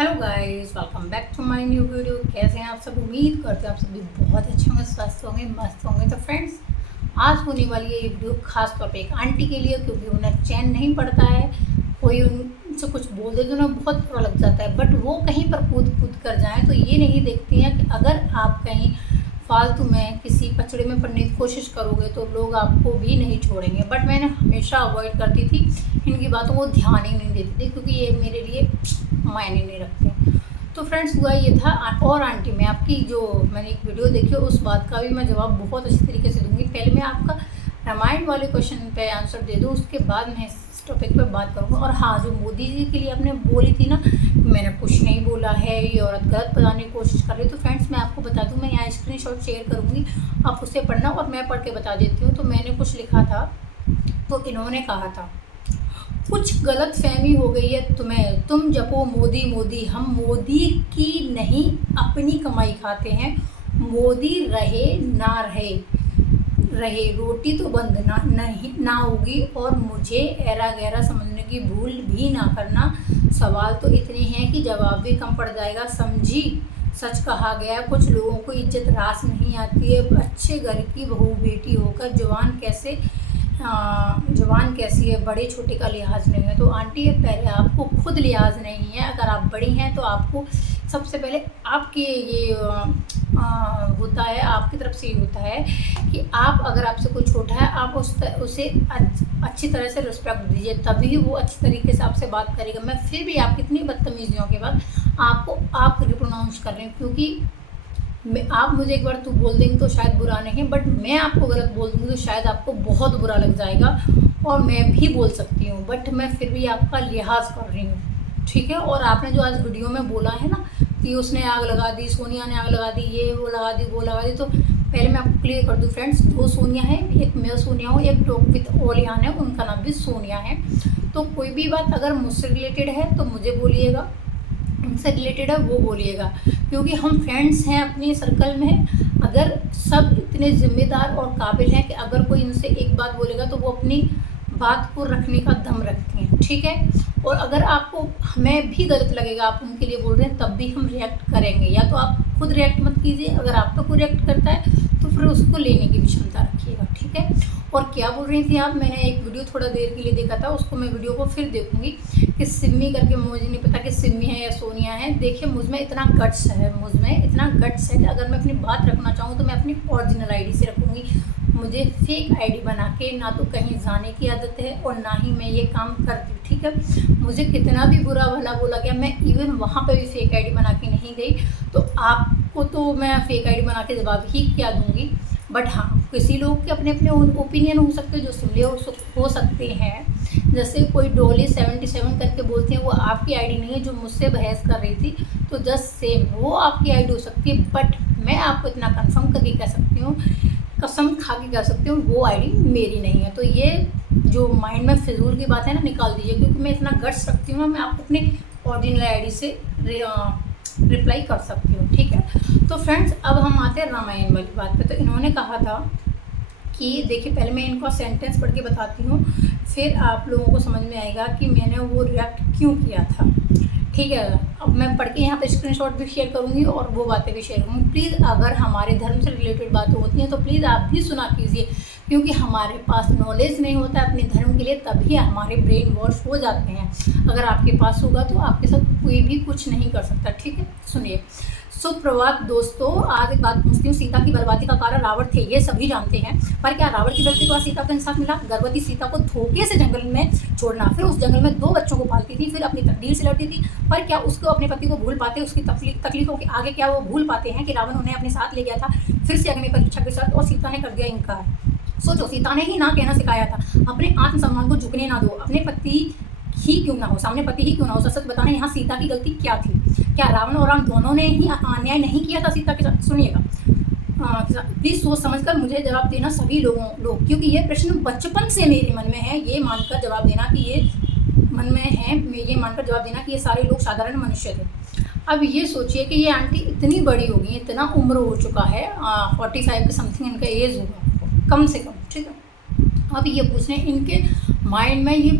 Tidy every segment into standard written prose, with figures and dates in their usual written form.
Hello guys, welcome back to my new video. कैसे हैं आप सब? उम्मीद करते हैं आप सभी बहुत अच्छे होंगे, स्वस्थ होंगे, मस्त होंगे। तो फ्रेंड्स, आज होने वाली है ये वीडियो खास तौर पे एक आंटी के लिए, क्योंकि उन्हें चैन नहीं पड़ता है। कोई उनसे कुछ बोल दे तो उन्हें बहुत बुरा लग जाता है, बट वो कहीं पर कूद कूद कर जाएँ तो ये नहीं देखती हैं कि अगर आप कहीं फालतू में किसी पचड़े में पड़ने की कोशिश करोगे तो लोग आपको भी नहीं छोड़ेंगे। बट मैंने हमेशा अवॉइड करती थी, इनकी बातों को ध्यान ही नहीं देती थी, क्योंकि ये मेरे लिए मायने नहीं रखते। तो फ्रेंड्स, हुआ ये था। और आंटी, मैं आपकी जो मैंने एक वीडियो देखी उस बात का भी मैं जवाब बहुत अच्छी तरीके से दूंगी। पहले मैं आपका रामायण वाले क्वेश्चन पे आंसर दे दूँ, उसके बाद मैं इस टॉपिक पे बात करूँगा। और हाँ, जो मोदी जी के लिए आपने बोली थी ना, मैंने कुछ नहीं बोला है, ये औरत गलत बताने की कोशिश कर रही है। तो फ्रेंड्स, मैं आपको बता दूँ, मैं यहाँ स्क्रीनशॉट शेयर करूँगी, आप उसे पढ़ना और मैं पढ़ के बता देती हूँ। तो मैंने कुछ लिखा था, तो इन्होंने कहा था, कुछ गलत फहमी हो गई है तुम्हें, तुम जपो मोदी मोदी, हम मोदी की नहीं अपनी कमाई खाते हैं। मोदी रहे ना रहे, रोटी तो बंद ना होगी। और मुझे ऐरा गहरा समझने की भूल भी ना करना। सवाल तो इतने हैं कि जवाब भी कम पड़ जाएगा, समझी। सच कहा गया, कुछ लोगों को इज्जत रास नहीं आती है। अच्छे घर की बहू बेटी होकर जवान कैसी है, बड़े छोटे का लिहाज नहीं है। तो आंटी, पहले आपको खुद लिहाज नहीं है। अगर आप बड़ी हैं तो आपको सबसे पहले आपके ये होता है, आपकी तरफ से ये होता है कि आप, अगर आपसे कोई छोटा है, आप उसे अच्छी तरह से रिस्पेक्ट दीजिए, तभी वो अच्छी तरीके से आपसे बात करेगा। मैं फिर भी आप कितनी बदतमीजियों के बाद आपको आप करके प्रोनाउंस कर रही हूँ, क्योंकि आप मुझे एक बार तू बोल देंगे तो शायद बुरा नहीं, बट मैं आपको गलत बोल दूँगी तो शायद आपको बहुत बुरा लग जाएगा। और मैं भी बोल सकती हूँ, बट मैं फिर भी आपका लिहाज कर रही हूँ, ठीक है। और आपने जो आज वीडियो में बोला है ना कि उसने आग लगा दी, सोनिया ने आग लगा दी, ये वो लगा दी, वो लगा दी, तो पहले मैं आपको क्लियर कर दूँ फ्रेंड्स, 2 सोनिया है, एक मैं सोनिया हूँ, एक टॉक विद ओलियान है, उनका नाम भी सोनिया है। तो कोई भी बात अगर मुझसे रिलेटेड है तो मुझे बोलिएगा, उनसे रिलेटेड है वो बोलिएगा, क्योंकि हम फ्रेंड्स हैं अपने सर्कल में। अगर सब इतने ज़िम्मेदार और काबिल हैं कि अगर कोई इनसे एक बात बोलेगा तो वो अपनी बात को रखने का दम रखते हैं, ठीक है। और अगर आपको हमें भी गलत लगेगा, आप उनके लिए बोल रहे हैं, तब भी हम रिएक्ट करेंगे। या तो आप खुद रिएक्ट मत कीजिए, अगर आप तो कोई रिएक्ट करता है तो फिर उसको लेने की भी क्षमता रखिएगा, ठीक है। और क्या बोल रही थी आप? मैंने एक वीडियो थोड़ा देर के लिए देखा था, उसको मैं वीडियो को फिर देखूंगी कि सिम्मी करके, मुझे नहीं पता कि सिम्मी है या सोनिया है। देखिए, मुझ में इतना गट्स है कि अगर मैं अपनी बात रखना चाहूँ तो मैं अपनी ओरिजिनल आईडी से रखूँगी। मुझे फेक आईडी बना के ना तो कहीं जाने की आदत है और ना ही मैं ये काम करती, ठीक है। मुझे कितना भी बुरा भला बोला गया, मैं इवन वहाँ पे भी फेक आईडी बना के नहीं गई। तो आपको तो मैं फेक आईडी बना के जवाब ही क्या दूँगी। बट हाँ, किसी लोग के अपने अपने ओपिनियन हो सकते हैं जो सिमले हो सकते हैं। जैसे कोई डोली 77 करके बोलते हैं, वो आपकी आईडी नहीं है जो मुझसे बहस कर रही थी, तो जस्ट सेम वो आपकी आईडी हो सकती है। बट मैं आपको इतना कंफर्म करके कह सकती हूँ, कसम खा के कह सकती हूँ, वो आईडी मेरी नहीं है। तो ये जो माइंड में फिजूल की बात है ना, निकाल दीजिए, क्योंकि मैं इतना गट्स रखती हूँ, मैं आपको अपनी ओरिजिनल आईडी से रिप्लाई कर सकती हूँ, ठीक है। तो फ्रेंड्स, अब हम आते हैं रामायण वाली बात पे। तो इन्होंने कहा था कि देखिए, पहले मैं इनका सेंटेंस पढ़ के बताती हूँ, फिर आप लोगों को समझ में आएगा कि मैंने वो रिएक्ट क्यों किया था, ठीक है। अब मैं पढ़ के यहाँ पे स्क्रीनशॉट भी शेयर करूँगी और वो बातें भी शेयर करूँगी। प्लीज़, अगर हमारे धर्म से रिलेटेड बातें होती हैं तो प्लीज़ आप भी सुना कीजिए, क्योंकि हमारे पास नॉलेज नहीं होता है अपने धर्म के लिए, तभी हमारे ब्रेन वॉश हो जाते हैं। अगर आपके पास होगा तो आपके साथ कोई भी कुछ नहीं कर सकता, ठीक है। सुनिए। सुप्रभात दोस्तों, आज एक बात पूछती हूँ। सीता की बर्बादी का कारण रावण थे, ये सभी जानते हैं, पर क्या रावण की गलती के बाद सीता को इंसाफ मिला? गर्भवती सीता को धोखे से जंगल में छोड़ना, फिर उस जंगल में 2 बच्चों को पालती थी, फिर अपनी तकदीर से लड़ती थी, पर क्या उसको अपने पति को भूल पाते? उसकी तकलीफों के आगे क्या वो भूल पाते हैं कि रावण उन्हें अपने साथ ले गया था, फिर से अग्नि परीक्षा के साथ, और सीता ने कर दिया इनकार। सोचो, सीता ने ही ना कहना सिखाया था, अपने आत्मसम्मान को झुकने ना दो, अपने पति ही क्यों ना हो, सामने पति ही क्यों ना हो, सच बताना यहाँ सीता की गलती क्या थी? क्या रावण और राम दोनों ने ही अन्याय नहीं किया था सीता के साथ? सुनिएगा, प्लीज़ सोच समझकर मुझे जवाब देना सभी लोग, क्योंकि ये प्रश्न बचपन से मेरे मन में है। ये मानकर जवाब देना कि ये मन में है, ये मानकर जवाब देना कि ये सारे लोग साधारण मनुष्य थे। अब ये सोचिए कि ये आंटी इतनी बड़ी हो गई, इतना उम्र हो चुका है, 45 के समथिंग इनका एज होगा कम से कम, ठीक है। अब ये पूछने, इनके माइंड में ये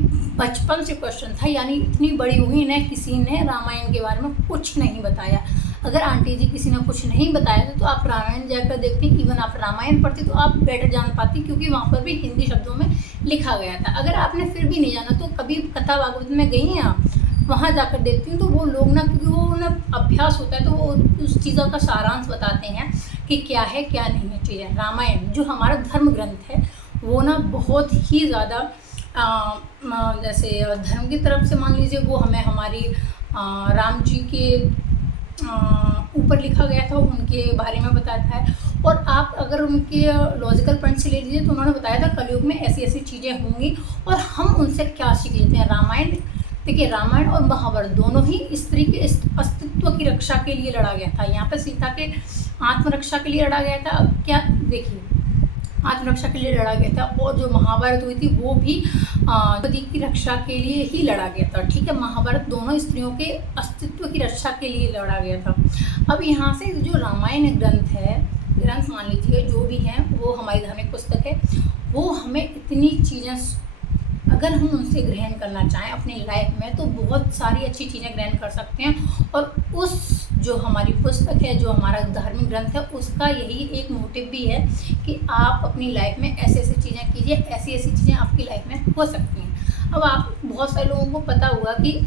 बचपन से क्वेश्चन था, यानी इतनी बड़ी हुई ना किसी ने रामायण के बारे में कुछ नहीं बताया। अगर आंटी जी किसी ने कुछ नहीं बताया था तो आप रामायण जाकर देखते, इवन आप रामायण पढ़ते तो आप बेटर जान पाती, क्योंकि वहाँ पर भी हिंदी शब्दों में लिखा गया था। अगर आपने फिर भी नहीं जाना तो कभी कथा भागवत में गई हैं आप, वहाँ जाकर देखती हूँ तो वो लोग ना, क्योंकि वो ना अभ्यास होता है तो वो उस चीज़ों का सारांश बताते हैं कि क्या है क्या नहीं है चीज़ें। रामायण जो हमारा धर्म ग्रंथ है वो ना बहुत ही ज़्यादा जैसे धर्म की तरफ से मान लीजिए वो हमें हमारी राम जी के ऊपर लिखा गया था, उनके बारे में बताता है। और आप अगर उनके लॉजिकल पॉइंट से ले लीजिए तो उन्होंने बताया था कलयुग में ऐसी ऐसी चीज़ें होंगी और हम उनसे क्या सीख लेते हैं। रामायण देखिए, रामायण और महाभारत दोनों ही स्त्री के अस्तित्व की रक्षा के लिए लड़ा गया था। यहाँ पर सीता के आत्मरक्षा के लिए लड़ा गया था। अब क्या देखिए, आत्मरक्षा के लिए लड़ा गया था, और जो महाभारत हुई थी वो भी द्रौपदी की रक्षा के लिए ही लड़ा गया था। ठीक है, महाभारत दोनों स्त्रियों के अस्तित्व की रक्षा के लिए लड़ा गया था। अब यहाँ से जो रामायण ग्रंथ मान लीजिए जो भी हैं, वो हमारी धार्मिक पुस्तक है। वो हमें इतनी चीज़ें, अगर हम उनसे ग्रहण करना चाहें अपनी लाइफ में तो बहुत सारी अच्छी चीज़ें ग्रहण कर सकते हैं। और उस जो हमारी पुस्तक है, जो हमारा धार्मिक ग्रंथ है, उसका यही एक मोटिव भी है कि आप अपनी लाइफ में ऐसी ऐसी चीज़ें कीजिए, ऐसी ऐसी चीज़ें आपकी लाइफ में हो सकती हैं। अब आप बहुत सारे लोगों को पता होगा कि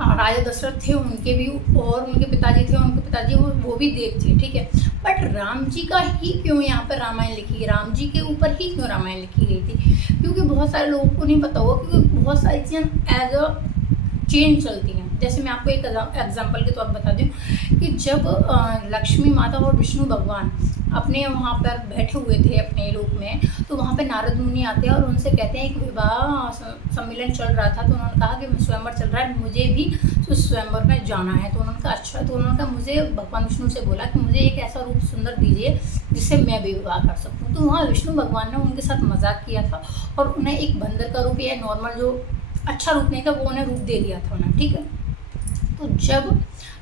राजा दशरथ थे, उनके भी और उनके पिताजी थे, उनके पिताजी वो भी देव थे। ठीक है, बट राम जी का ही क्यों यहाँ पर रामायण लिखी, राम जी के ऊपर ही क्यों रामायण लिखी गई थी? क्योंकि बहुत सारे लोगों को नहीं पता होगा, क्योंकि बहुत सारी चीज़ें एज अ चेन चलती हैं। जैसे मैं आपको एक एग्जांपल के तौर पर बता दूं कि जब लक्ष्मी माता और विष्णु भगवान अपने वहाँ पर बैठे हुए थे अपने लोक में, तो वहाँ पे नारद मुनि आते हैं और उनसे कहते हैं कि विवाह सम्मेलन चल रहा था, तो उन्होंने कहा कि स्वयंवर चल रहा है, मुझे भी उस स्वयंवर में जाना है। तो उन्होंने कहा अच्छा। तो उन्होंने कहा मुझे भगवान विष्णु से बोला कि मुझे एक ऐसा रूप सुंदर दीजिए जिससे मैं भी विवाह कर सकूँ। तो वहाँ विष्णु भगवान ने उनके साथ मजाक किया था और उन्हें एक बंदर का रूप या नॉर्मल जो अच्छा रूप नहीं था वो उन्हें रूप दे दिया था उन्हें। ठीक है, तो जब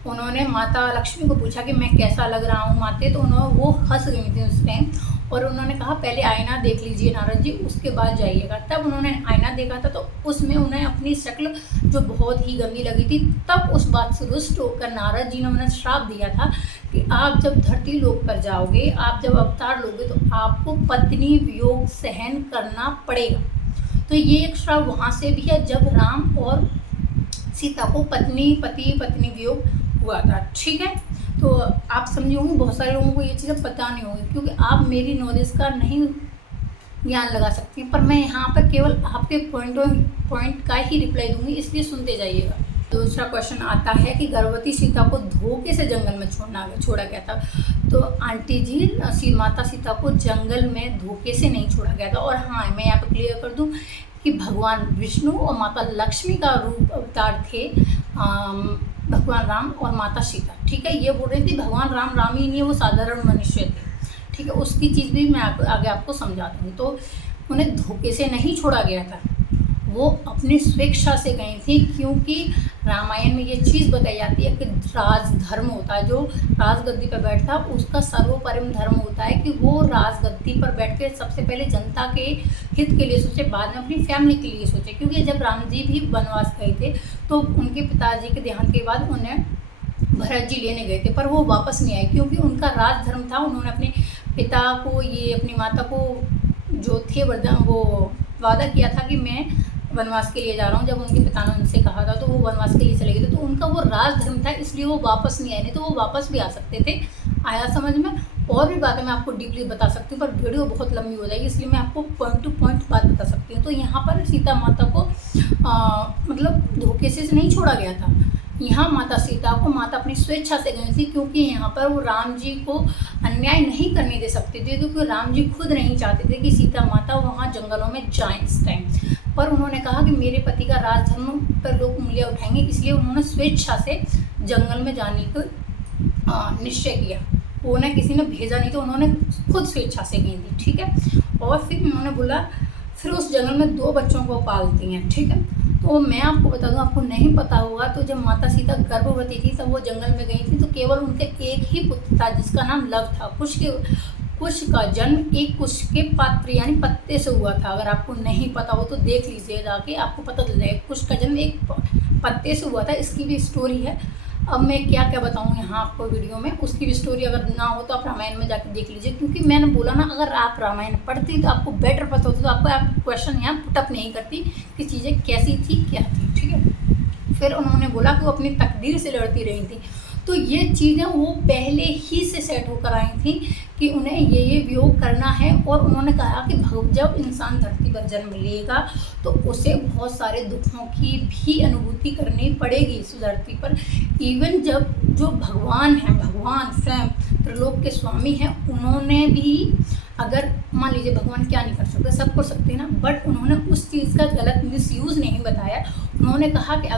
उन्होंने माता लक्ष्मी को पूछा कि मैं कैसा लग रहा हूँ माते, तो वो हंस गई थी उस टाइम और उन्होंने कहा पहले आईना देख लीजिए नारद जी, उसके बाद जाइएगा। तब उन्होंने आईना देखा था तो उसमें उन्हें अपनी शक्ल जो बहुत ही गंदी लगी थी। तब उस बात से रुष्ट होकर नारद जी ने उन्हें श्राप दिया था कि आप जब धरती लोक पर जाओगे, आप जब अवतार लोगे तो आपको पत्नी वियोग सहन करना पड़ेगा। तो ये एक श्राप वहाँ से भी है जब राम और सीता को पति वियोग हुआ था। ठीक है, तो आप समझे होंगे, बहुत सारे लोगों को ये चीज़ें पता नहीं होगी क्योंकि आप मेरी नॉलेज का नहीं ज्ञान लगा सकती हैं, पर मैं यहाँ पर केवल आपके पॉइंट का ही रिप्लाई दूंगी, इसलिए सुनते जाइएगा। दूसरा क्वेश्चन आता है कि गर्भवती सीता को धोखे से जंगल में छोड़ा गया था। तो आंटी जी, माता सीता को जंगल में धोखे से नहीं छोड़ा गया था। और हाँ, मैं यहाँ पर क्लियर कर दूँ कि भगवान विष्णु और माता लक्ष्मी का रूप अवतार थे भगवान राम और माता सीता। ठीक है, ये बोल रही थी भगवान राम ही नहीं है, वो साधारण मनुष्य थे। ठीक है, उसकी चीज़ भी मैं आगे आपको समझा दूँगी। तो उन्हें धोखे से नहीं छोड़ा गया था, वो अपनी स्वेच्छा से गई थी, क्योंकि रामायण में ये चीज़ बताई जाती है कि राजधर्म होता है, जो राजगद्दी पर बैठता है उसका सर्वोपरि धर्म होता है कि वो राजगद्दी पर बैठ के सबसे पहले जनता के हित के लिए सोचे, बाद में अपनी फैमिली के लिए सोचे। क्योंकि जब राम जी भी वनवास गए थे तो उनके पिताजी के देहांत के बाद उन्हें भरत जी लेने गए थे, पर वो वापस नहीं आए क्योंकि उनका राजधर्म था। उन्होंने अपने पिता को, ये अपनी माता को जो थे वरदान, वो वादा किया था कि मैं वनवास के लिए जा रहा हूँ। जब उनके पिता ने उनसे कहा था तो वो वनवास के लिए चले गए थे, तो उनका वो राजधर्म था, इसलिए वो वापस नहीं आए, नहीं तो वो वापस भी आ सकते थे। आया समझ में? और भी बातें मैं आपको डीपली बता सकती हूँ, पर वीडियो बहुत लंबी हो जाएगी, इसलिए मैं आपको पॉइंट टू पॉइंट बात बता सकती हूँ। तो यहाँ पर सीता माता को मतलब धोखे से नहीं छोड़ा गया था। यहाँ माता सीता को माता अपनी स्वेच्छा से गई थी, क्योंकि यहाँ पर वो राम जी को अन्याय नहीं करने दे सकते थे, क्योंकि राम जी खुद नहीं चाहते थे कि सीता माता वहाँ जंगलों में जाएं इस टाइम। पर उन्होंने कहा कि मेरे पति का राजधर्म पर लोग उंगलियां उठाएंगे, इसलिए उन्होंने स्वेच्छा से जंगल में जाने का निश्चय किया। उन्हें किसी ने भेजा नहीं, तो उन्होंने खुद स्वेच्छा से गई थी। ठीक है, और फिर उन्होंने बोला, फिर उस जंगल में 2 बच्चों को पालती हैं। ठीक है, तो मैं आपको बता दूं, आपको नहीं पता होगा, तो जब माता सीता गर्भवती थी तब वो जंगल में गई थी, तो केवल उनके एक ही पुत्र था जिसका नाम लव था। कुश का जन्म एक कुश के पात्र यानी पत्ते से हुआ था। अगर आपको नहीं पता हो तो देख लीजिए जाके, आपको पता चल जाएगा। कुश का जन्म एक पत्ते से हुआ था, इसकी भी स्टोरी है। अब मैं क्या क्या बताऊँ यहाँ आपको वीडियो में, उसकी भी स्टोरी अगर ना हो तो आप रामायण में जाकर देख लीजिए। क्योंकि मैंने बोला ना, अगर आप रामायण पढ़ती तो आपको बेटर पता होता, तो आपको आप क्वेश्चन यहाँ पुटअप नहीं करती कि चीज़ें कैसी थी क्या थी, ठीक है। फिर उन्होंने बोला कि वो अपनी तकदीर से लड़ती रही थी। तो ये चीज़ें वो पहले ही से सेट होकर आई थी कि उन्हें ये वियोग करना है। और उन्होंने कहा कि जब इंसान धरती पर जन्म लेगा तो उसे बहुत सारे दुखों की भी अनुभूति करनी पड़ेगी इस धरती पर। इवन जब जो भगवान हैं, भगवान स्वयं त्रिलोक के स्वामी हैं, उन्होंने भी, अगर मान लीजिए भगवान क्या नहीं कर सकते, सब कर सकते हैं ना, बट उन्होंने उस चीज़ का गलत मिसयूज़ नहीं बताया। उन्होंने कहा कि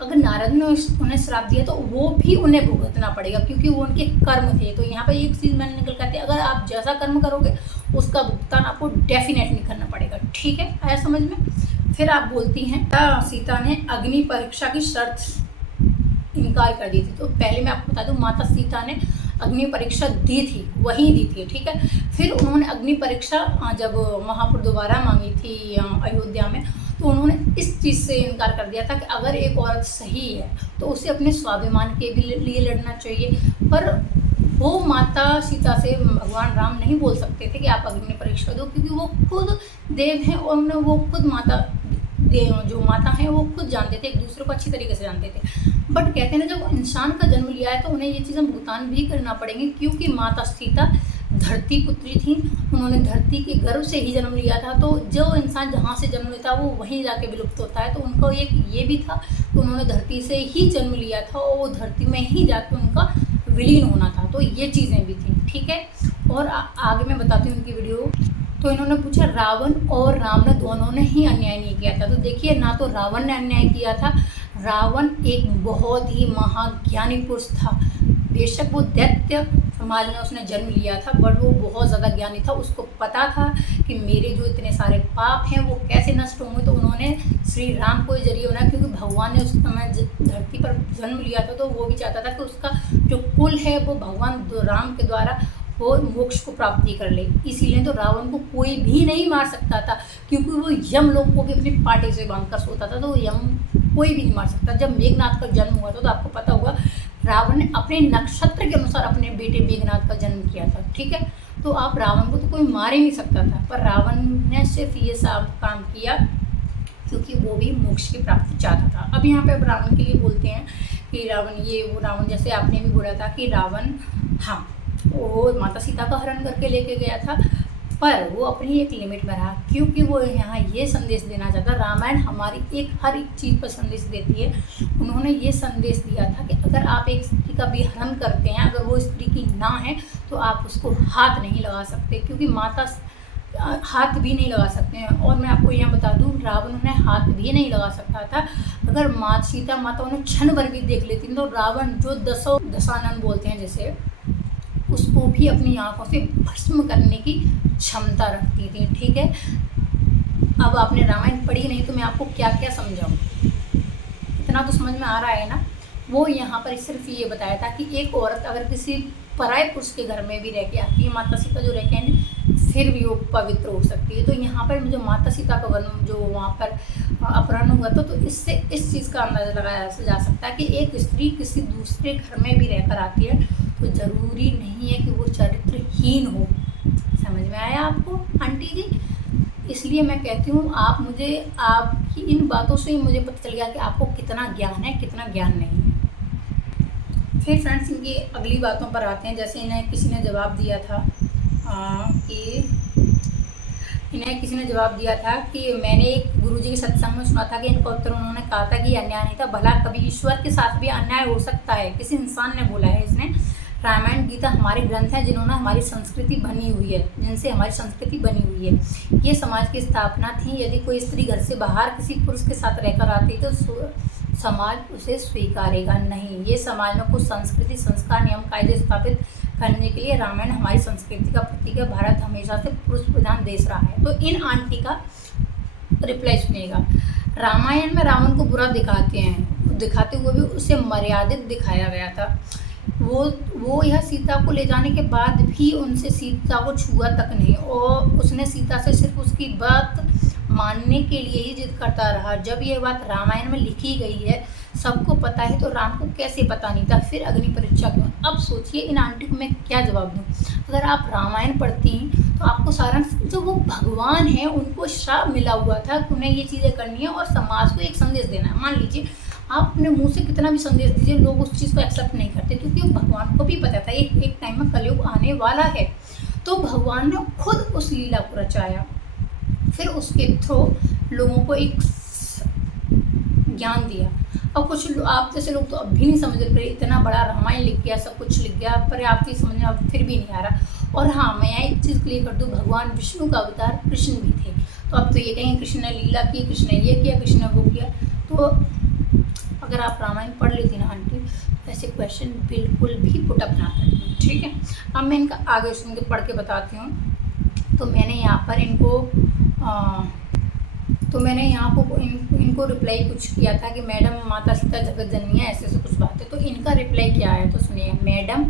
अगर नारद ने उन्हें श्राप दिया तो वो भी उन्हें भुगतना पड़ेगा, क्योंकि वो उनके कर्म थे। तो यहाँ पर एक चीज़ मैंने निकल कर, अगर आप जैसा कर्म करोगे उसका भुगतान आपको डेफिनेटली करना पड़ेगा, ठीक है, आया समझ में। फिर आप बोलती हैं सीता ने अग्नि परीक्षा की शर्त इनकार कर दी थी। तो पहले मैं आपको बता दूं, माता सीता ने अग्नि परीक्षा दी थी, वहीं दी थी, ठीक है। फिर उन्होंने अग्नि परीक्षा जब वहाँ पर दोबारा मांगी थी अयोध्या में, तो उन्होंने इस चीज़ से इनकार कर दिया था कि अगर एक औरत सही है तो उसे अपने स्वाभिमान के भी लिए लड़ना चाहिए। पर वो माता सीता से भगवान राम नहीं बोल सकते थे कि आप अग्नि परीक्षा दो, क्योंकि वो खुद देव हैं और उन्हें वो खुद माता जो माता हैं वो खुद जानते थे, एक दूसरे को अच्छी तरीके से जानते थे। बट कहते हैं ना, जब इंसान का जन्म लिया है तो उन्हें ये चीज़ें भुगतान भी करना पड़ेंगी, क्योंकि माता सीता धरती पुत्री थी, उन्होंने धरती के गर्भ से ही जन्म लिया था। तो जो इंसान जहाँ से जन्म लेता है वो वहीं जाके विलुप्त होता है। तो उनको एक ये भी था कि उन्होंने धरती से ही जन्म लिया था और वो धरती में ही जाके उनका विलीन होना था। तो ये चीज़ें भी थी, ठीक है। और आगे मैं बताती हूँ उनकी वीडियो। तो इन्होंने पूछा रावण और राम ने दोनों ने ही अन्याय नहीं किया था। तो देखिए, ना तो रावण ने अन्याय किया था, रावण एक बहुत ही महाज्ञानी पुरुष था। बेशक वो दैत्य समाज में उसने जन्म लिया था, बट वो बहुत ज़्यादा ज्ञानी था। उसको पता था कि मेरे जो इतने सारे पाप हैं वो कैसे नष्ट होंगे। तो उन्होंने श्री राम को जरिए बनाया, क्योंकि भगवान ने उस समय धरती पर जन्म लिया था, तो वो भी चाहता था कि उसका जो कुल है वो भगवान राम के द्वारा वो मोक्ष को प्राप्ति कर ले। इसीलिए तो रावण को कोई भी नहीं मार सकता था, क्योंकि वो यम लोग को भी अपनी पार्टी से बांधकर सोता था। तो यम कोई भी नहीं मार सकता। जब मेघनाथ का जन्म हुआ था तो आपको पता होगा, रावण ने अपने नक्षत्र के अनुसार अपने बेटे मेघनाथ का जन्म किया था, ठीक है। तो आप रावण को तो कोई मार ही नहीं सकता था, पर रावण ने सिर्फ ये सब काम किया क्योंकि वो भी मोक्ष की प्राप्ति चाहता था। अब यहाँ पे अब रावण के लिए बोलते हैं कि रावण ये वो रावण, जैसे आपने भी बोला था कि रावण हाँ वो माता सीता का हरण करके लेके गया था, पर वो अपनी एक लिमिट में रहा, क्योंकि वो यहाँ ये संदेश देना चाहता। रामायण हमारी हर एक चीज़ पर संदेश देती है। उन्होंने ये संदेश दिया था कि अगर आप एक स्त्री का भी हरण करते हैं, अगर वो स्त्री की ना है तो आप उसको हाथ नहीं लगा सकते, क्योंकि माता हाथ भी नहीं लगा सकते हैं। और मैं आपको यहाँ बता दूँ, रावण उन्हें हाथ भी नहीं लगा सकता था। अगर सीता माता उन्हें क्षण भर भी देख लेती तो रावण जो दशानन बोलते हैं जैसे, उसको भी अपनी आंखों से भस्म करने की क्षमता रखती थी, ठीक है। अब आपने रामायण पढ़ी नहीं तो मैं आपको क्या क्या समझाऊं, इतना तो समझ में आ रहा है ना। वो यहाँ पर सिर्फ ये बताया था कि एक औरत अगर किसी पराये पुरुष के घर में भी रह के आती है, माता सीता जो रह के फिर भी वो पवित्र हो सकती है। तो यहाँ पर जो माता सीता का वन जो वहाँ पर अपहरण हुआ था, तो इससे इस चीज़ का अंदाज़ा लगाया जा सकता है कि एक स्त्री किसी दूसरे घर में भी रहकर आती है तो ज़रूरी नहीं है कि वो चरित्रहीन हो। समझ में आया आपको आंटी जी? इसलिए मैं कहती हूँ, आप मुझे आपकी इन बातों से ही मुझे पता चल गया कि आपको कितना ज्ञान है, कितना ज्ञान नहीं है। फिर फ्रेंड्स, इनकी अगली बातों पर आते हैं। जैसे इन्हें किसी ने जवाब दिया था कि मैंने एक गुरुजी के सत्संग में सुना था कि इनका उत्तर उन्होंने कहा था कि अन्याय नहीं था, भला कभी ईश्वर के साथ भी अन्याय हो सकता है, किसी इंसान ने बोला है। इसने रामायण गीता हमारे ग्रंथ हैं जिन्होंने हमारी संस्कृति बनी हुई है, जिनसे हमारी संस्कृति बनी हुई है। ये समाज की स्थापना थी। यदि कोई स्त्री घर से बाहर किसी पुरुष के साथ रहकर आती तो समाज उसे स्वीकारेगा नहीं। ये समाज में कुछ संस्कृति, संस्कार, नियम, कायदे स्थापित करने के लिए रामायण हमारी संस्कृति का प्रतीक है। भारत हमेशा से पुरुष प्रधान देश रहा है। तो इन आंटी का रिप्लाई सुनिएगा। रामायण में रावण को बुरा दिखाते हुए भी उसे मर्यादित दिखाया गया था। वो यह सीता को ले जाने के बाद भी उनसे सीता को छुआ तक नहीं, और उसने सीता से सिर्फ उसकी बात मानने के लिए ही जिद करता रहा। जब ये बात रामायण में लिखी गई है, सबको पता है, तो राम को कैसे पता नहीं था, फिर अग्नि परीक्षा क्यों? अब सोचिए इन आंटी को मैं क्या जवाब दूँ। अगर आप रामायण पढ़ती तो आपको सारा, जो वो भगवान हैं उनको श्राप मिला हुआ था कि उन्हें ये चीज़ें करनी है और समाज को एक संदेश देना है। मान लीजिए आप अपने मुंह से कितना भी संदेश दीजिए, लोग उस चीज़ को एक्सेप्ट नहीं करते, क्योंकि भगवान को भी पता था एक टाइम में कलयुग आने वाला है। तो भगवान ने खुद उस लीला को रचाया, फिर उसके थ्रू लोगों को एक ज्ञान दिया। अब कुछ आप जैसे लोग तो अब भी नहीं समझ रहे, इतना बड़ा रामायण लिख गया, सब कुछ लिख गया, पर आपकी समझ में अब फिर भी नहीं आ रहा। और हाँ, मैं यहाँ एक चीज़ क्लियर कर दूँ, भगवान विष्णु का अवतार कृष्ण भी थे। तो अब तो ये कहेंगे कृष्ण ने लीला की, कृष्ण ने ये किया, कृष्ण ने वो किया। तो अगर आप रामायण पढ़ लेती ना आंटी, तो ऐसे क्वेश्चन बिल्कुल भी पुटअप ना करती, ठीक है। अब मैं इनका आगे सुन के पढ़ के बताती हूँ। तो मैंने यहाँ पर इनको रिप्लाई कुछ किया था कि मैडम माता सीता जगत जननी है, ऐसे ऐसे कुछ बातें। तो इनका रिप्लाई क्या है तो सुनिए। मैडम,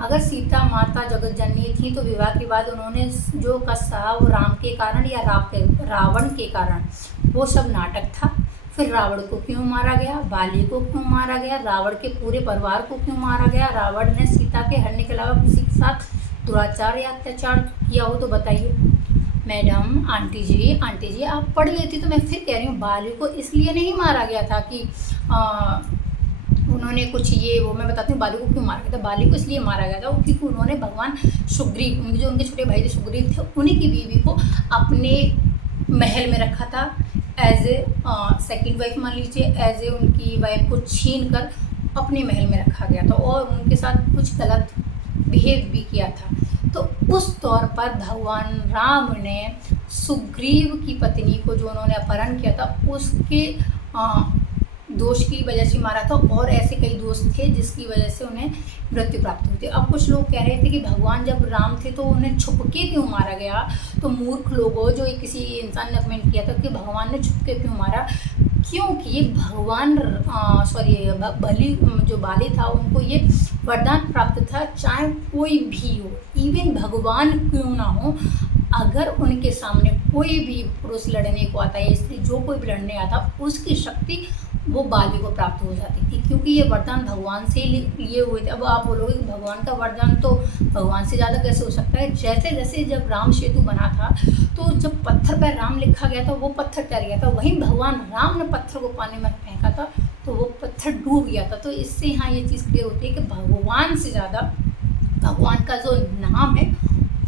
अगर सीता माता जगत जननी थी तो विवाह के बाद उन्होंने जो कष्ट सहा वो राम के कारण या रावण के कारण, वो सब नाटक था। फिर रावण को क्यों मारा गया, बाली को क्यों मारा गया, रावण के पूरे परिवार को क्यों मारा गया, रावण ने सीता के हरने के अलावा किसी के साथ दुराचार या अत्याचार किया हो तो बताइए। मैडम, आंटी जी आप पढ़ लेती तो मैं फिर कह रही हूँ, बाली को इसलिए नहीं मारा गया था कि उन्होंने कुछ ये वो, मैं बताती हूँ बाली को क्यों मारा गया था। बाली को इसलिए मारा गया था क्योंकि उन्होंने भगवान सुग्रीव, उनके जो उनके छोटे भाई थे सुग्रीव थे, उन्हीं की बीवी को अपने महल में रखा था एज ए सेकेंड वाइफ, मान लीजिए एज ए उनकी वाइफ को छीन कर अपने महल में रखा गया था और उनके साथ कुछ गलत बिहेव भी किया था। तो उस तौर पर भगवान राम ने सुग्रीव की पत्नी को, जो उन्होंने अपहरण किया था, उसके दोष की वजह से मारा था। और ऐसे कई दोस्त थे जिसकी वजह से उन्हें मृत्यु प्राप्त हुई थी। अब कुछ लोग कह रहे थे कि भगवान जब राम थे तो उन्हें छुप के क्यों मारा गया। तो मूर्ख लोगों, जो किसी इंसान ने कमेंट किया था कि भगवान ने छुप के क्यों मारा, क्योंकि भगवान बलि जो बाली था उनको ये वरदान प्राप्त था, चाहे कोई भी हो, इवन भगवान क्यों ना हो, अगर उनके सामने कोई भी पुरुष लड़ने को आता है, स्त्री जो कोई भी लड़ने आता, उसकी शक्ति वो बाली को प्राप्त हो जाती थी, क्योंकि ये वरदान भगवान से ही लिए हुए थे। अब आप बोलोगे कि भगवान का वरदान तो भगवान से ज़्यादा कैसे हो सकता है। जैसे जैसे जब राम सेतु बना था, तो जब पत्थर पर राम लिखा गया था, वो पत्थर तैर गया था, वहीं भगवान राम ने पत्थर को पानी में फेंका था तो वो पत्थर डूब गया था। तो इससे यहाँ ये चीज़ क्लियर होती है कि भगवान से ज़्यादा भगवान का जो नाम है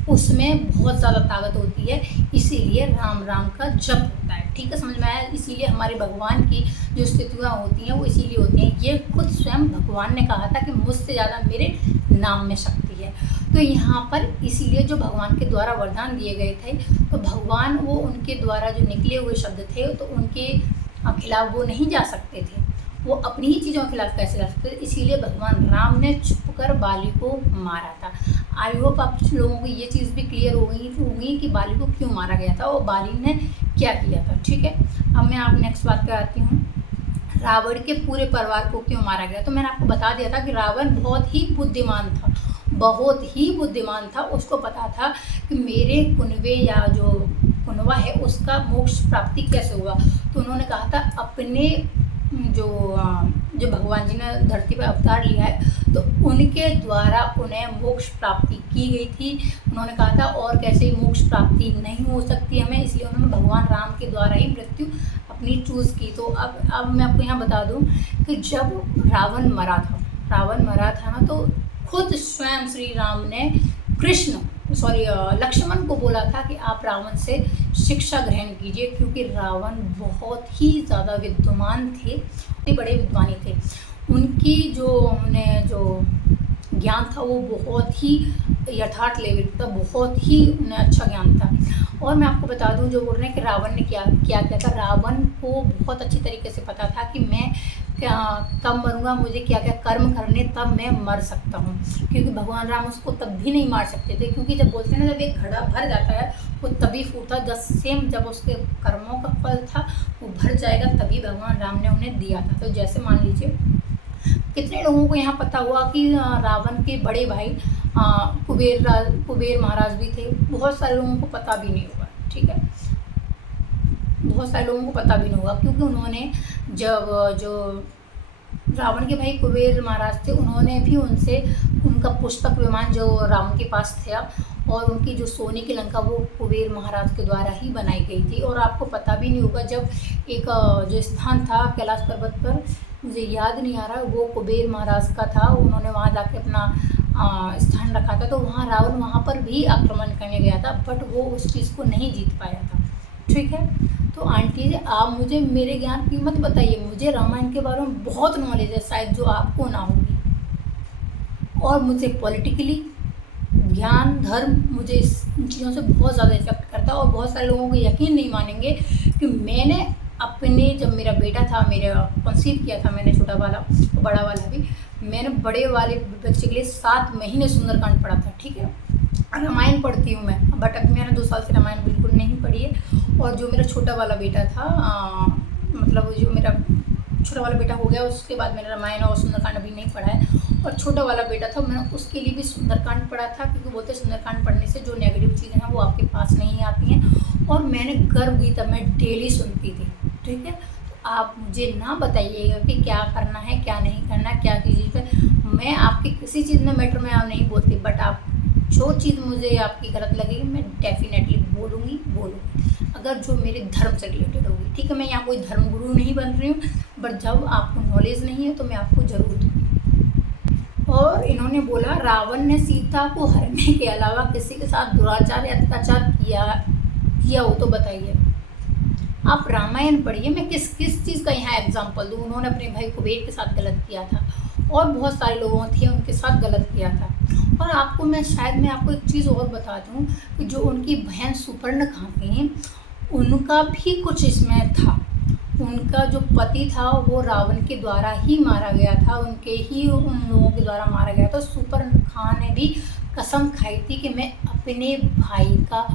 उसमें बहुत ज़्यादा ताकत होती है, इसीलिए राम राम का जप होता है। ठीक है, समझ में आया। इसीलिए हमारे भगवान की जो स्थितियाँ होती हैं वो इसीलिए होती हैं। ये खुद स्वयं भगवान ने कहा था कि मुझसे ज़्यादा मेरे नाम में शक्ति है। तो यहाँ पर इसीलिए जो भगवान के द्वारा वरदान दिए गए थे, तो भगवान वो उनके द्वारा जो निकले हुए शब्द थे तो उनके खिलाफ वो नहीं जा सकते थे, वो अपनी ही चीज़ों के खिलाफ कैसे जा सकते थे। इसीलिए भगवान राम ने छुपकर बाली को मारा था। आई होप आप लोगों को ये चीज़ भी क्लियर हो गई कि बाली को क्यों मारा गया था और बाली ने क्या किया था। ठीक है, अब मैं आप नेक्स्ट बात पे आती हूँ। रावण के पूरे परिवार को क्यों मारा गया। तो मैंने आपको बता दिया था कि रावण बहुत ही बुद्धिमान था, बहुत ही बुद्धिमान था। उसको पता था कि मेरे कुनबे या जो कुनबा है उसका मोक्ष प्राप्ति कैसे होगा। तो उन्होंने कहा था अपने जो भगवान जी ने धरती पर अवतार लिया है तो उनके द्वारा उन्हें मोक्ष प्राप्ति की गई थी। उन्होंने कहा था और कैसे मोक्ष प्राप्ति नहीं हो सकती हमें, इसलिए उन्होंने भगवान राम के द्वारा ही मृत्यु अपनी चूज़ की। तो अब मैं आपको यहाँ बता दूँ कि जब रावण मरा था ना, तो खुद स्वयं श्री राम ने लक्ष्मण को बोला था कि आप रावण से शिक्षा ग्रहण कीजिए, क्योंकि रावण बहुत ही ज़्यादा विद्वान थे, बड़े विद्वानी थे। उनकी जो ज्ञान था वो बहुत ही यथार्थ लेवल का, बहुत ही उन्हें अच्छा ज्ञान था। और मैं आपको बता दूं, जो बोल रहे हैं कि रावण ने क्या किया था, रावण को बहुत अच्छी तरीके से पता था कि मैं कब मरूंगा, मुझे क्या क्या कर्म करने तब मैं मर सकता हूँ। क्योंकि भगवान राम उसको तब भी नहीं मार सकते थे, क्योंकि जब बोलते हैं ना, जब एक घड़ा भर जाता है वो तभी फूटता, जब उसके कर्मों का फल था वो भर जाएगा, तभी भगवान राम ने उन्हें दिया था। तो जैसे मान लीजिए कितने लोगों को यहाँ पता हुआ कि रावण के बड़े भाई कुबेर महाराज भी थे? बहुत सारे लोगों को पता भी नहीं होगा, ठीक है, बहुत सारे लोगों को पता भी नहीं होगा, क्योंकि उन्होंने जब जो रावण के भाई कुबेर महाराज थे, उन्होंने भी उनसे उनका पुष्पक विमान जो रावण के पास था और उनकी जो सोने की लंका वो कुबेर महाराज के द्वारा ही बनाई गई थी। और आपको पता भी नहीं होगा, जब एक जो स्थान था कैलाश पर्वत पर, मुझे याद नहीं आ रहा, वो कुबेर महाराज का था, उन्होंने वहाँ जाके अपना स्थान रखा था, तो वहाँ रावण वहाँ पर भी आक्रमण करने गया था, बट वो उस चीज़ को नहीं जीत पाया था, ठीक है। तो आंटी जी, आप मुझे मेरे ज्ञान की मत बताइए, मुझे रामायण के बारे में बहुत नॉलेज है, शायद जो आपको ना होगी, और मुझे पॉलिटिकली ज्ञान, धर्म, मुझे इन चीज़ों से बहुत ज़्यादा इफेक्ट करता है। और बहुत सारे लोगों को यकीन नहीं मानेंगे कि मैंने अपने, जब मेरा बेटा था, मेरा कंसीव किया था मैंने, छोटा वाला, बड़ा वाला भी, मैंने बड़े वाले बच्चे के लिए 7 महीने सुंदरकांड पढ़ा था, ठीक है। रामायण पढ़ती हूँ मैं, बट अब मैंने 2 साल से रामायण बिल्कुल नहीं पढ़ी है। और जो मेरा छोटा वाला बेटा था, मतलब जो मेरा छोटा वाला बेटा हो गया, उसके बाद मैंने रामायण और सुंदरकांड अभी नहीं पढ़ा है। और छोटा वाला बेटा था, मैंने उसके लिए भी सुंदरकांड पढ़ा था, क्योंकि बोलते हैं सुंदरकांड पढ़ने से जो नेगेटिव चीज़ें हैं वो आपके पास नहीं आती हैं। और मैंने गर्व गीता मैं डेली सुनती थी, ठीक है। तो आप मुझे ना बताइएगा कि क्या करना है, क्या नहीं करना, क्या चीज़ है। मैं आपकी किसी चीज़ में मैटर में आप नहीं बोलती, बट आप जो चीज़ मुझे आपकी गलत लगेगी मैं डेफिनेटली बोलूँगी, अगर जो मेरे धर्म से रिलेटेड होगी, ठीक है। मैं यहाँ कोई धर्म गुरु नहीं बन रही हूँ, बट जब आपको नॉलेज नहीं है तो मैं आपको ज़रूर दूँगी। और इन्होंने बोला रावण ने सीता को हरने के अलावा किसी के साथ दुराचार या अत्याचार किया हो तो बताइए। आप रामायण पढ़िए, मैं किस चीज़ का यहाँ एग्जाम्पल दूँ। उन्होंने अपने भाई कुबेर के साथ गलत किया था, और बहुत सारे लोगों थे उनके साथ गलत किया था। और आपको मैं आपको एक चीज़ और बता दूं कि जो उनकी बहन सुपर्णखा थी, उनका भी कुछ इसमें था। उनका जो पति था वो रावण के द्वारा ही मारा गया था, उन लोगों के द्वारा मारा गया था। सुपर्णखा ने भी कसम खाई थी कि मैं अपने भाई का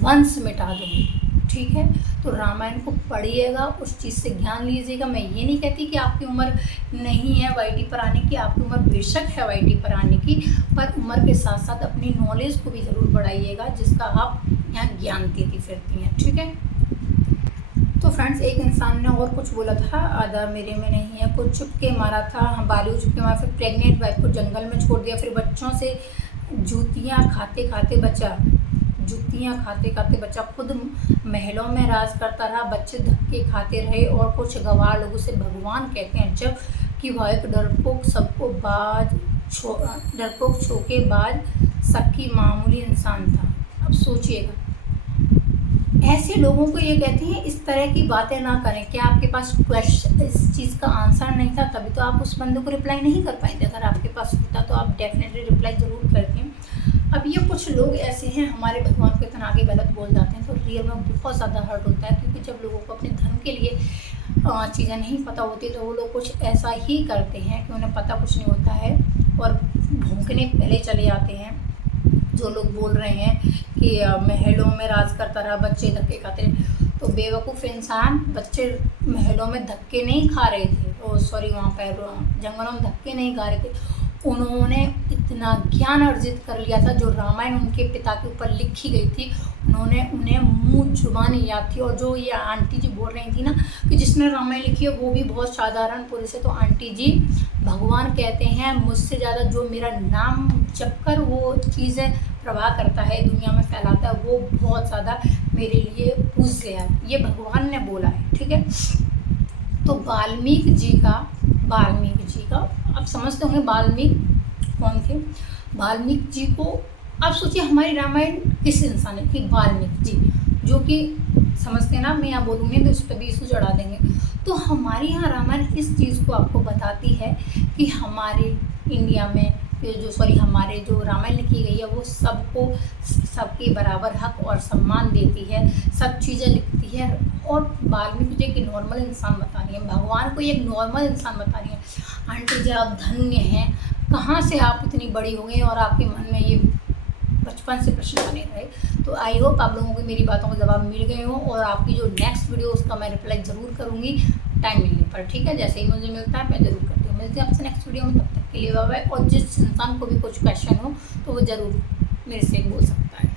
वंश मिटा दूंगी, ठीक है। तो रामायण को पढ़िएगा, उस चीज़ से ज्ञान लीजिएगा। मैं ये नहीं कहती कि आपकी उम्र नहीं है वाईटी पर आने की, आपकी उम्र बेशक है वाईटी पर आने की, पर उम्र के साथ साथ अपनी नॉलेज को भी ज़रूर बढ़ाइएगा, जिसका आप यहाँ ज्ञान देती फिरती हैं, ठीक है। तो फ्रेंड्स, एक इंसान ने और कुछ बोला था, आधा मेरे में नहीं है, कुछ चुपके मारा था, बालू चुपके मारा, फिर प्रेग्नेंट वाइफ को जंगल में छोड़ दिया, फिर बच्चों से जूतियाँ खाते खाते बच्चा खुद महलों में राज करता रहा, बच्चे धक्के खाते रहे, और कुछ गवाह लोग उसे भगवान कहते हैं, जब कि वह एक डरपोक धोखेबाज सबकी मामूली इंसान था। अब सोचिएगा, ऐसे लोगों को ये कहते हैं इस तरह की बातें ना करें। क्या आपके पास क्वेश्चन, इस चीज़ का आंसर नहीं था, तभी तो आप उस बंदे को रिप्लाई नहीं कर पाएंगे। अगर आपके पास होता तो आप डेफिनेटली रिप्लाई ज़रूर करते हैं। अब ये कुछ लोग ऐसे हैं, हमारे भगवान को इतना आगे गलत बोल जाते हैं, तो रियल में बहुत ज़्यादा हर्ट होता है, क्योंकि जब लोगों को अपने धर्म के लिए चीज़ें नहीं पता होती तो वो लोग कुछ ऐसा ही करते हैं कि उन्हें पता कुछ नहीं होता है और भौंकने पहले चले जाते हैं। जो लोग बोल रहे हैं कि महलों में राज करता रहा, बच्चे धक्के खाते रहे, तो बेवकूफ़ इंसान, बच्चे महलों में धक्के नहीं खा रहे थे, वहाँ पर जंगलों में धक्के नहीं खा रहे थे। उन्होंने इतना ज्ञान अर्जित कर लिया था, जो रामायण उनके पिता के ऊपर लिखी गई थी, उन्हें मुँह जुबानी याद थी। और जो ये आंटी जी बोल रही थी ना कि जिसने रामायण लिखी है वो भी बहुत साधारण पुरुष है, तो आंटी जी, भगवान कहते हैं मुझसे ज़्यादा जो मेरा नाम जपकर वो चीज़ें प्रवाह करता है, दुनिया में फैलाता है, वो बहुत ज़्यादा मेरे लिए पूज्य है। ये भगवान ने बोला है, ठीक है। तो वाल्मीकि जी का आप समझते होंगे वाल्मीकि कौन थे। वाल्मीकि जी को आप सोचिए, हमारी रामायण किस इंसान ने कि वाल्मीकि जी, जो कि समझते हैं ना, मैं यहाँ बोलूँगी तो उस पर भी इशू चढ़ा देंगे। तो हमारी यहाँ रामायण इस चीज़ को आपको बताती है कि हमारे इंडिया में हमारे जो रामायण लिखी गई है वो सबके बराबर हक और सम्मान देती है, सब चीज़ें लिखती है। और वाल्मीकि जी एक नॉर्मल इंसान बता रही है, भगवान को एक नॉर्मल इंसान बता रही है। आंटी जी, आप धन्य हैं, कहाँ से आप इतनी बड़ी हो गई और आपके मन में ये बचपन से प्रश्न बने रहे। तो आई होप आप लोगों को मेरी बातों का जवाब मिल गए हो, और आपकी जो नेक्स्ट वीडियो उसका मैं रिप्लाई ज़रूर करूँगी टाइम मिलने पर, ठीक है। जैसे ही मुझे मिलता है मैं ज़रूर करती हूँ। मिलते हैं आपसे नेक्स्ट वीडियो में, तब तक के लिए बाय बाय। और जिस इंसान को भी कुछ क्वेश्चन हो तो वो ज़रूर मेरे से बोल सकता है।